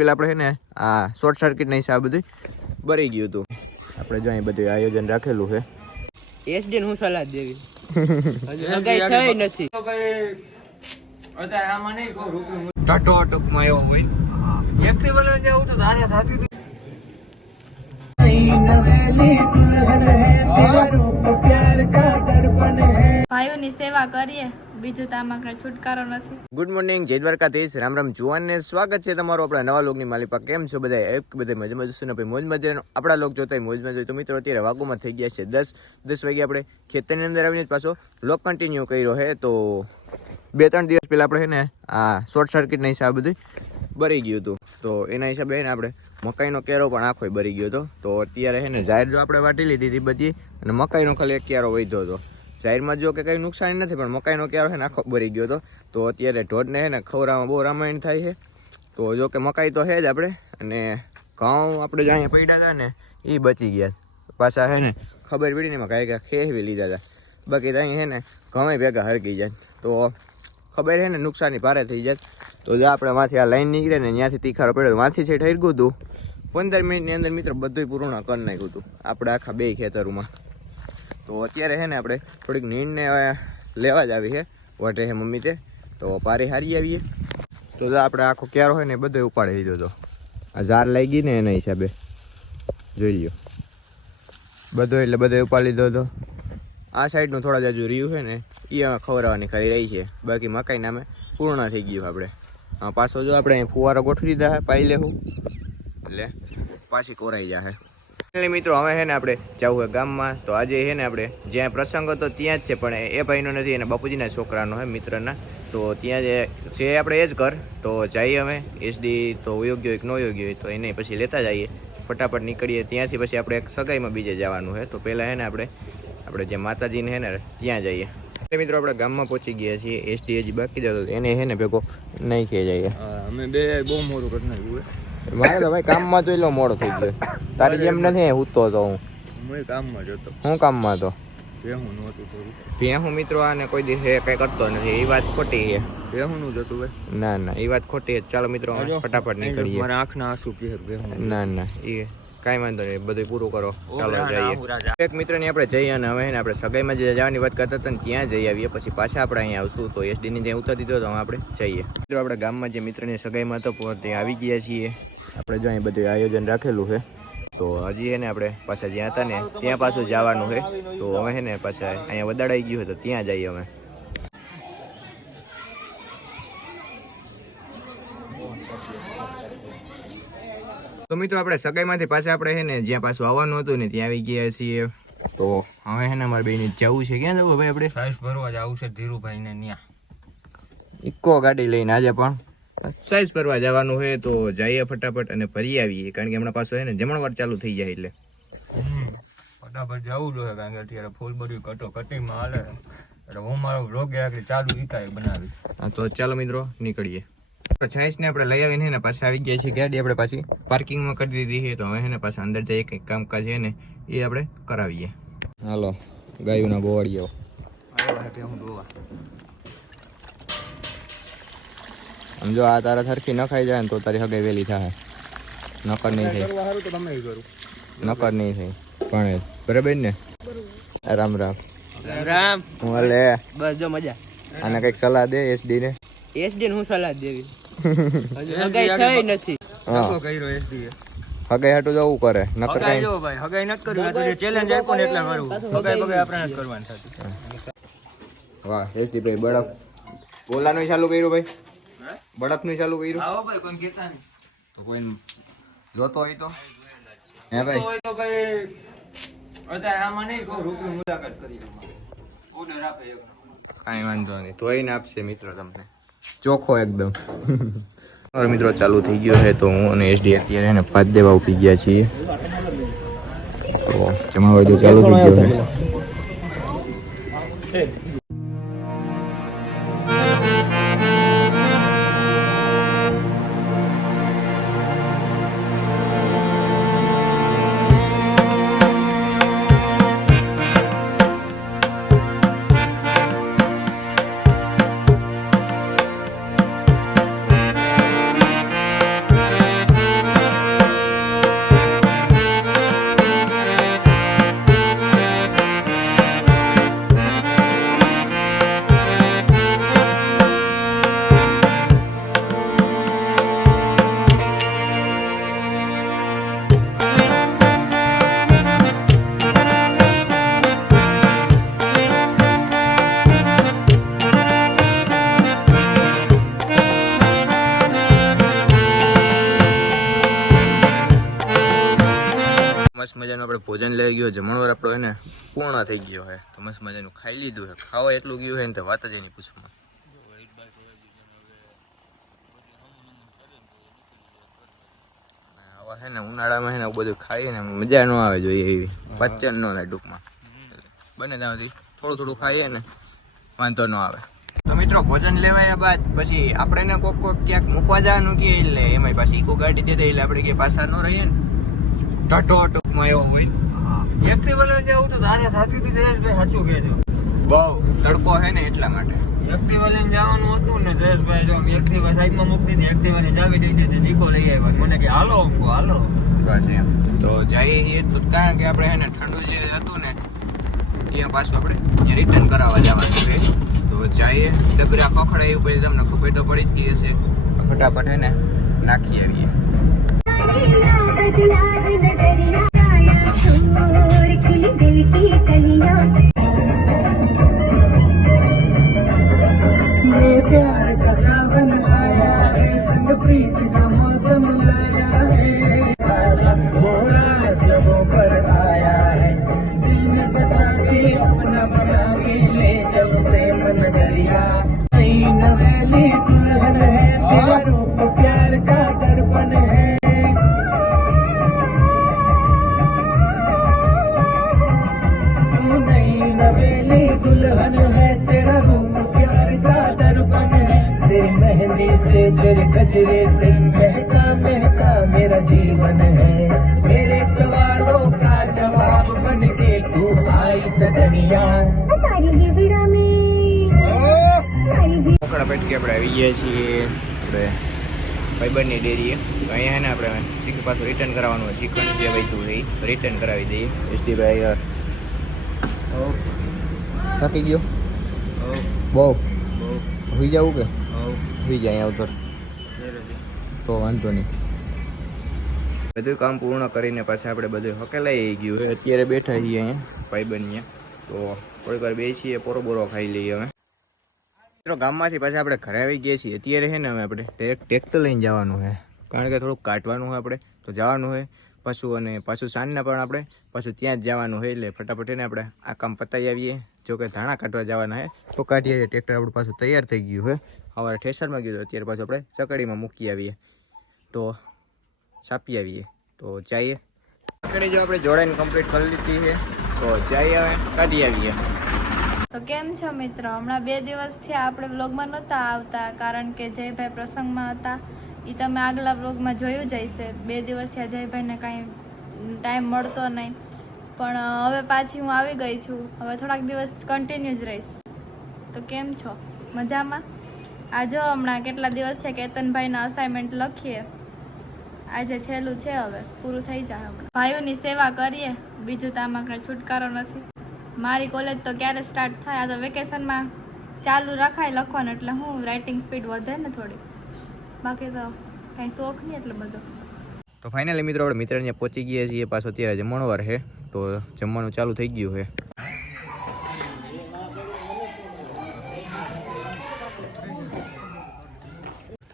પેલા આપણે છે ને આ શોર્ટ સર્કિટ નહીં છે, આ બધું બરી ગયું હતું. આપણે જો અહીં બધું આયોજન રાખેલું છે. એસડી હું સલાહ દેવી હજુ કઈ થઈ નથી તો ભાઈ અત્યારે આમાં નહીં કહું રૂપિયો ટટો ટૂંકમાં એવો હોય એકથી વળે જાવ તો ધારે થાતી હતી. ભાઈઓની સેવા કરીએ, બીજું તો આમાં કઈ છુટકારો નથી. ગુડ મોર્નિંગ, જય દ્વારકાધીશ, રામ રામ જુવાનને સ્વાગત છે તમારું આપણા નવા લોકની માલિપા. કેમ છો બધા? બધા મજામાં જશો ને ભાઈ? મોજ મજાનો આપણા લોક જોતા મોજમાં જોઈએ. તો મિત્રો અત્યારે વાગોમાં થઈ ગયા છે 10 વાગે. આપણે ખેતરની અંદર આવીને પાછો લોક કન્ટિન્યુ કર્યો છે. તો 2-3 દિવસ પહેલા આપણે છે ને આ શોર્ટ સર્કિટ નહીં છે, આ બધું બરી ગયું હતું. તો એના હિસાબે ને આપણે મકાઈનો કેરો પણ આખો બરી ગયો હતો. તો અત્યારે છે ને જાહેર જો આપણે વાટી લીધી હતી બધી, અને મકાઈનો ખાલી એક ક્યારો વધ્યો હતો. જાહેરમાં જો કે કંઈ નુકસાન નથી, પણ મકાઈનો ક્યારો છે ને આખો બરી ગયો હતો. તો અત્યારે ઢોરને છે ને ખવડાવવામાં બહુ રામાયણ થાય છે. તો જો કે મકાઈ તો છે જ આપણે, અને ઘઉં આપણે જ્યાં પડ્યા હતા ને એ બચી ગયા પાછા. છે ને ખબર પડી ને એમાં કાંઈ ખેવી લીધા હતા. બાકી ત્યાં છે ને ઘઉં ભેગા હરકી જાય તો ખબર છે ને નુકસાની ભારે થઈ જાય. તો જો આપણે માંથી આ લાઈન નીકળે ને ત્યાંથી તીખારો પડ્યો, માંથી છે ઠરગું હતું. 15 મિનિટની અંદર મિત્રો બધું પૂર્ણ કરી નાખ્યું હતું આપણે આખા 2 ખેતરોમાં. તો અત્યારે છે ને આપણે થોડીક નીંદને લેવા જ આવી છે, વઢે છે મમ્મી તે. તો પારી હારી આવીએ. તો જો આપણે આખો ક્યારો હોય ને એ બધો ઉપાડી લીધો હતો. આ ઝાર લાગી ને એના હિસાબે જોઈ લ્યો બધો, એટલે બધો ઉપાડી લીધો હતો. આ સાઈડનું થોડા જ હજુ રહ્યું છે ને એ અમે ખવડાવવાની ખાલી રહી છે. બાકી મકાઈ નામે પૂર્ણ થઈ ગયું આપણે. હા, પાછો જો આપણે ફુવારો ગોઠવી દીધા પાઈ લેવું એટલે પાછી કોરાઈ જાય. મિત્રો હવે છે ને આપણે જવું હોય ગામમાં. તો આજે છે ને આપણે જ્યાં પ્રસંગ હતો ત્યાં જ છે, પણ એ ભાઈનો નથી, એને બાપુજીના છોકરાનો હોય મિત્રના. તો ત્યાં જે છે આપણે એ જ ઘર. તો જઈએ અમે એસડી. તો યોગ્ય હોય કે ન યોગ્ય હોય તો એને પછી લેતા જઈએ, ફટાફટ નીકળીએ ત્યાંથી. પછી આપણે એક સગાઈમાં બીજે જવાનું છે. તો પહેલાં છે ને આપણે જે માતાજીને છે ને ત્યાં જઈએ. મિત્રો આપણે ગામમાં પહોંચી ગયા છીએ. એસડી હજી બાકી જતો એને છે ને ભેગો નહીં ખે જઈએ. અમે બે બહુ મોડું કરી નાખ્યું. મારે તો ભાઈ કામમાં તો એટલો મોડો થઈ ગયો. તારી જેમ નથી ઉઠતો હતો હું. હું કામમાં જતો. હું કામમાં હતો. ભેહું નહોતું થોડું. ભેહું મિત્રો આને કોઈ દિવસે કઈ કરતો નથી, એ વાત ખોટી છે. ભેહું નું જતું ભાઈ. ના ના, એ વાત ખોટી છે. ચાલો મિત્રો ફટાફટ નીકળીએ. મારા આંખના આંસુ પીર ભેહું. ના ના, એ કાંઈ વાંધો નહીં, બધું પૂરું કરો. ચાલો જઈએ. એક મિત્રની આપણે જઈએ, અને હવે આપણે સગાઈમાં જે જવાની વાત કરતા હતા ને ત્યાં જઈ આવીએ. પછી પાછા આપણે અહીંયા આવશું. તો એસડીની ત્યાં ઉતારી દીધો તો આપણે જઈએ. મિત્રો આપણે ગામમાં જે મિત્રની સગાઈમાં હતો ત્યાં આવી ગયા છીએ. આપણે જો અહીં બધું આયોજન રાખેલું છે. તો હજી છે ને આપણે પાછા જ્યાં હતા ને ત્યાં પાછું જવાનું છે. તો અમે છે ને પાછા અહીંયા વદાડાઈ ગયું તો ત્યાં જઈએ અમે. તો મિત્રો આપણે સગાઈમાંથી પાછા આપણે છે ને જ્યાં પાછું આવવાનું હતું ને ત્યાં આવી ગયા છીએ. તો હવે છે ને અમારે બેને જવું છે. ક્યાં જવું ભાઈ? આપણે સાઈઝ ભરવા જવું છે ધીરુભાઈ ને ત્યાં. ઇકો ગાડી લઈને આજે પણ સાઈઝ ભરવા જવાનું છે. તો જઈએ ફટાફટ અને ભરી આવીએ, કારણ કે હમણાં પાછો છે ને જમણવાર ચાલુ થઈ જાય એટલે ફટાફટ જવું જોઈએ. કારણ કે અત્યારે ફૂલ બધું કટીમાં હાલે એટલે હું મારો બ્લોગ આગળ ચાલુ વિકાય બનાવી. હા, તો ચાલો મિત્રો નીકળીએ. છાઈસ ને આપણે લઈ આવીને પાછા આવી ગયા છીએ. ગાડી આપણે પાછી પાર્કિંગમાં કરી દીધી છે. તો હવે છે ને પાછા અંદર જઈએ, કંઈક કામકાજ છે ને એ આપણે કરાવીએ. હાલો, ગાયુંના બોવાડીઓ સમજો. આ તારા સરખી ન ખાઈ જાય ને તો તારી હગાઈ વેલી થાય. નકર નહીં થાય, નકર નહીં થાય. પણ બરાબર ને? રામ રામ રામ. હું લે બસ જો મજા. આને કઈક સલાહ દે એસડી ને. એસડી ને હું સલાહ દેવી હજુ કઈ થઈ નથી. હા, કર્યો એસડી હગાઈ હાટું જવું કરે. નકર કઈ જો ભાઈ હગાઈ નત કર્યું. આ તો ચેલેન્જ આપ્યો ને એટલે કરું. હગાઈ બગાઈ આપણે જ કરવાની થતી. વાહ એસડી ભાઈ બળક બોલાનું ચાલુ કર્યું ભાઈ. બળક નું ચાલુ કર્યું. આવો ભાઈ કોઈ કહેતા નહીં તો કોઈ જોતો હોય તો હે ભાઈ? હોય તો ભાઈ અત્યારે આમાં નહીં કહું રૂપિયો મુલાકાત કરી ઓર્ડર આપે એક. કાંઈ વાંધો નહીં, ધોઈને આપશે મિત્રો તમને ચોખ્ખો એકદમ. મિત્રો ચાલુ થઈ ગયો છે. તો હું અને એસડી અત્યારે એને ભાત દેવા ઉપી ગયા છીએ. તો જમાવડો ચાલુ થઈ ગયો છે. મસ્ત મજાનું આપણે ભોજન લઈ ગયો, જમણવાર આપણો એને પૂર્ણ થઈ ગયો છે. તો મસ્ત મજાનું ખાઈ લીધું છે. ખાવા એટલું ગયું છે ને તો વાત જ એની પૂછમાં. આવા છે ને ઉનાળામાં છે ને બધું ખાઈએ ને મજા ન આવે જોઈએ એવી, પાચન ન થાય ટૂંકમાં. બને ત્યાંથી થોડું થોડું ખાઈએ ને વાંધો ન આવે. તો મિત્રો ભોજન લેવાયા બાદ પછી આપણે ને કોક ક્યાંક મૂકવા જવાનું કે એટલે એમાં પાછી ઈકો ગાડી દે એટલે આપણે કે પાછા ન રહીએ ને ઢટો ટૂંકમાં એવો હોય. એક્ટિવા લઈને જાવું તો ધારે સાચી હતી જયેશભાઈ, સાચું કહેજો. બહુ તડકો છે ને એટલા માટે. એક્ટિવા લઈને જવાનું હતું ને જયેશભાઈ, જો અમે એક્ટિવા સાઈડમાં મૂકી દીધી, એક્ટિવાની ચાવી દઈ દીધી, દીકો લઈ આવ્યો. મને કે હાલો અમકો હાલો. બસ એમ તો જઈએ તો કારણ કે આપણે એને ઠંડુ જે હતું ને એ પાછું આપણે રિટર્ન કરાવવા જવાનું છે. તો જઈએ ડબરા પકડે એવું પછી તમને ખબર તો પડી જ ગઈ હશે. ફટાફટ એને નાખી આવીએ. प्यार का सावन आया है, संग प्रीत का मौसम लाया है, घोड़ा लबों पर आया है, दिल में बता के अपना बना के ले जाओ प्रेम नगरिया, नई नवेली दुल्हन है, तेरा रूप प्यार का दर्पण है. तू नई नवेली दुल्हन है, तेरा रूप प्यार का दर्पण है, तेरी मेहंदी से तेरे गजरे से महका महका मेरा जीवन है, मेरे सवालों का जवाब बन के तू आई सजनिया. મોકળા પેટકી આપણે આવી ગયા છીએ આપણે ફાઈબરની ડેરીએ. તો અહીંયા છે ને આપણે શીખી પાછું રિટર્ન કરાવવાનું હોય. શ્રીખંડ જે વહીતું હોય એ રિટર્ન કરાવી દઈએ. એસટીભાઈ યાર થાકી ગયો બહુ સુઈ જવું કે સુઈ જાય આવતો તો વાંધો નહીં. બધું કામ પૂર્ણ કરીને પાછા આપણે બધું હકેલાઈ ગયું છે. અત્યારે બેઠા છીએ અહીંયા ભાઈબંધ. તો થોડીક વાર બેસીએ, પોરો બોરો ખાઈ લઈએ. અમે મિત્રો ગામમાંથી પાછા આપણે ઘરે આવી ગયા છીએ. અત્યારે છે ને અમે આપણે ટ્રેક્ટર લઈને જવાનું છે, કારણ કે થોડુંક કાઢવાનું હોય આપણે તો જવાનું હોય પાછું. અને પાછું સાંજના પણ આપણે પાછું ત્યાં જ જવાનું હોય એટલે ફટાફટ એને આપણે આ કામ પતાવી આવીએ. જો કે ધાણા કાઢવા જવાના છે તો કાઢી આવીએ. ટ્રેક્ટર આપણું પાછું તૈયાર થઈ ગયું છે. સવારે ઠેસરમાં ગયું અત્યારે પાછું આપણે ચકડીમાં મૂકી આવીએ તો સાપી આવીએ. તો જઈએ ચકડી જો આપણે જોડાઈને કમ્પ્લીટ કરી લીધી છે તો જઈએ હવે કાઢી આવીએ. તો કેમ છો મિત્રો? હમણાં 2 દિવસથી આપણે વ્લોગમાં નહોતા આવતા કારણ કે જયભાઈ પ્રસંગમાં હતા. એ તમે આગલા વ્લોગમાં જોયું જ હશે. 2 દિવસથી આ જયભાઈને કાંઈ ટાઈમ મળતો નહીં, પણ હવે પાછી હું આવી ગઈ છું. હવે થોડાક દિવસ કન્ટિન્યુ જ રહીશ. તો કેમ છો? મજામાં? આ જો હમણાં કેટલા દિવસ છે કેતનભાઈના અસાઇનમેન્ટ લખીએ. આજે છેલ્લું છે, હવે પૂરું થઈ જાય. હમણાં ભાઈઓની સેવા કરીએ, બીજું તો આમાં કાંઈ છુટકારો નથી. મારી કોલેજ તો ક્યારે સ્ટાર્ટ થાય? આ તો વેકેશનમાં ચાલુ રખાય લખવાનું, એટલે હું રાઇટિંગ સ્પીડ વધે ને થોડી. બાકી તો કાંઈ શોખ નહીં એટલો બધો. તો ફાઇનલી મિત્રો આપણે મિત્ર અહીંયા પહોંચી ગયા છીએ. પાછો અત્યારે જમણવાર છે તો જમવાનું ચાલુ થઈ ગયું છે.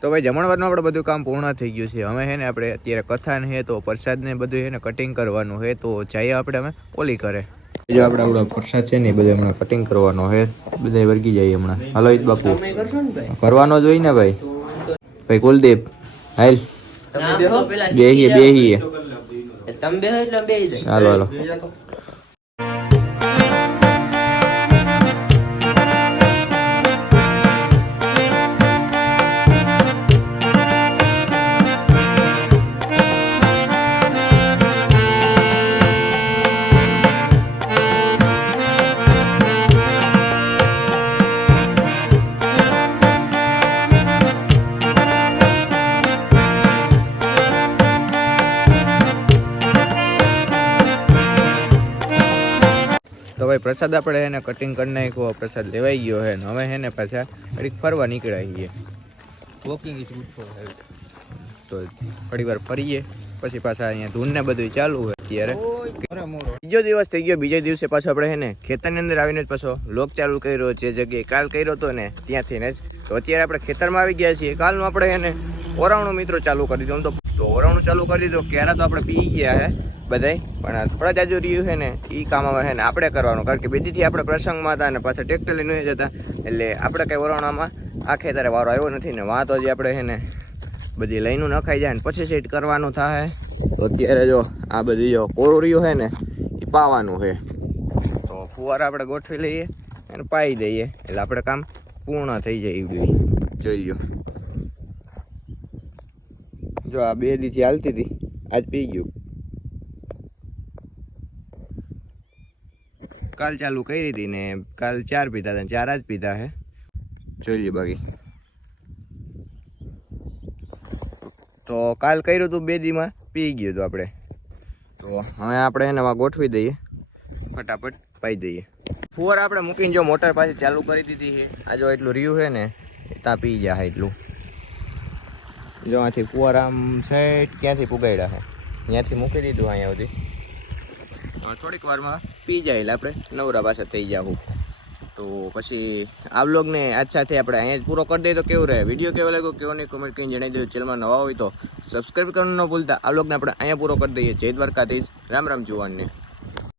તો ભાઈ જમણવારનું આપણે બધું કામ પૂર્ણ થઈ ગયું છે. હવે છે ને આપણે અત્યારે કથા ને તો પ્રસાદ ને બધું છે ને કટિંગ કરવાનું છે. તો જઈએ આપણે અમે ઓલી કરે જો આપણે આપણો પ્રસાદ છે ને એ બધું હમણાં કટિંગ કરવાનો છે. બધા વર્ગી જાય હમણાં. હાલો ઈદ બાપુ કરવાનો જ હોય ને ભાઈ. ભાઈ કુલદીપ હાલ બેહીએ હાલો હાલો. તો ભાઈ પ્રસાદ આપણે એને કટિંગ કરી નાખ્યો, પ્રસાદ લેવાઈ ગયો છે. હવે છે ને પાછા ઘડીક ફરવા નીકળ્યા છીએ. Walking is good for health. તો થોડી વાર ફરીએ પછી પાછા અહીંયા ધૂન ને બધું ચાલુ હોય. અત્યારે બીજો દિવસ થઈ ગયો. બીજા દિવસે પાછો આપણે છે ને ખેતરની અંદર આવીને જ પાછો લોક ચાલુ કર્યો. જે જગ્યાએ કાલ કર્યો હતો ને ત્યાંથી ને જ. તો અત્યારે આપણે ખેતરમાં આવી ગયા છીએ. કાલનું આપણે એને ઓરાવણું મિત્રો ચાલુ કરી દીધું. આમ તો તો વરાણું ચાલુ કરી દીધું. કેરા તો આપણે પી ગયા હે બધાય, પણ થોડા જાજુ રહ્યું છે ને એ કામ આવે છે ને આપણે કરવાનું, કારણ કે બેદીથી આપણે પ્રસંગમાં હતા ને પાછા ટ્રેક્ટર લઈને જતા, એટલે આપણે કંઈ વરાણામાં આખે તારે વારો આવ્યો નથી ને. વાં તો હજી આપણે છે ને બધી લાઈનું નખાઈ જાય ને પછી સેટ કરવાનું થાય. તો અત્યારે જો આ બધી જો કોરું રહ્યું છે ને એ પાવાનું છે, તો ફુવારા આપણે ગોઠવી લઈએ અને પાઈ દઈએ એટલે આપણે કામ પૂર્ણ થઈ જાય. એવી જોઈ લો, જો આ 2 દીથી હાલતી હતી, આજ પી ગયું. કાલ ચાલુ કરી હતી ને કાલ 4 પીધા હતા, 4 આજ પીધા હે. જોઈ લો બાકી તો કાલ કર્યું હતું 2 દીમાં પી ગયું હતું આપણે. તો હવે આપણે એને ગોઠવી દઈએ, ફટાફટ પાઈ દઈએ. ફુવારા આપણે મૂકીને જો મોટર પાસે ચાલુ કરી દીધી છે. આ જો એટલું રહ્યું છે ને ત્યાં પી જાય એટલું. જો આથી ફુવારા આમ સાઈડ ક્યાંથી પુગાડ્યા છે ત્યાંથી મૂકી દીધું અહીંયા સુધી. થોડીક વારમાં પી જાય એટલે આપણે નવરા પાસે થઈ જાવ. તો પછી આ વ્લોગને આજ સાથે આપણે અહીંયા જ પૂરો કરી દઈએ. તો કેવું રહે, વિડીયો કેવો લાગ્યો કેવો નહીં કોમેન્ટ કરીને જણાવી દેજો. ચેનલમાં નવા હોય તો સબસ્ક્રાઈબ કરવાનું ન ભૂલતા. આ વ્લોગને આપણે અહીંયા પૂરો કરી દઈએ. જય દ્વારકાધીશ, રામ રામ જુવાનને.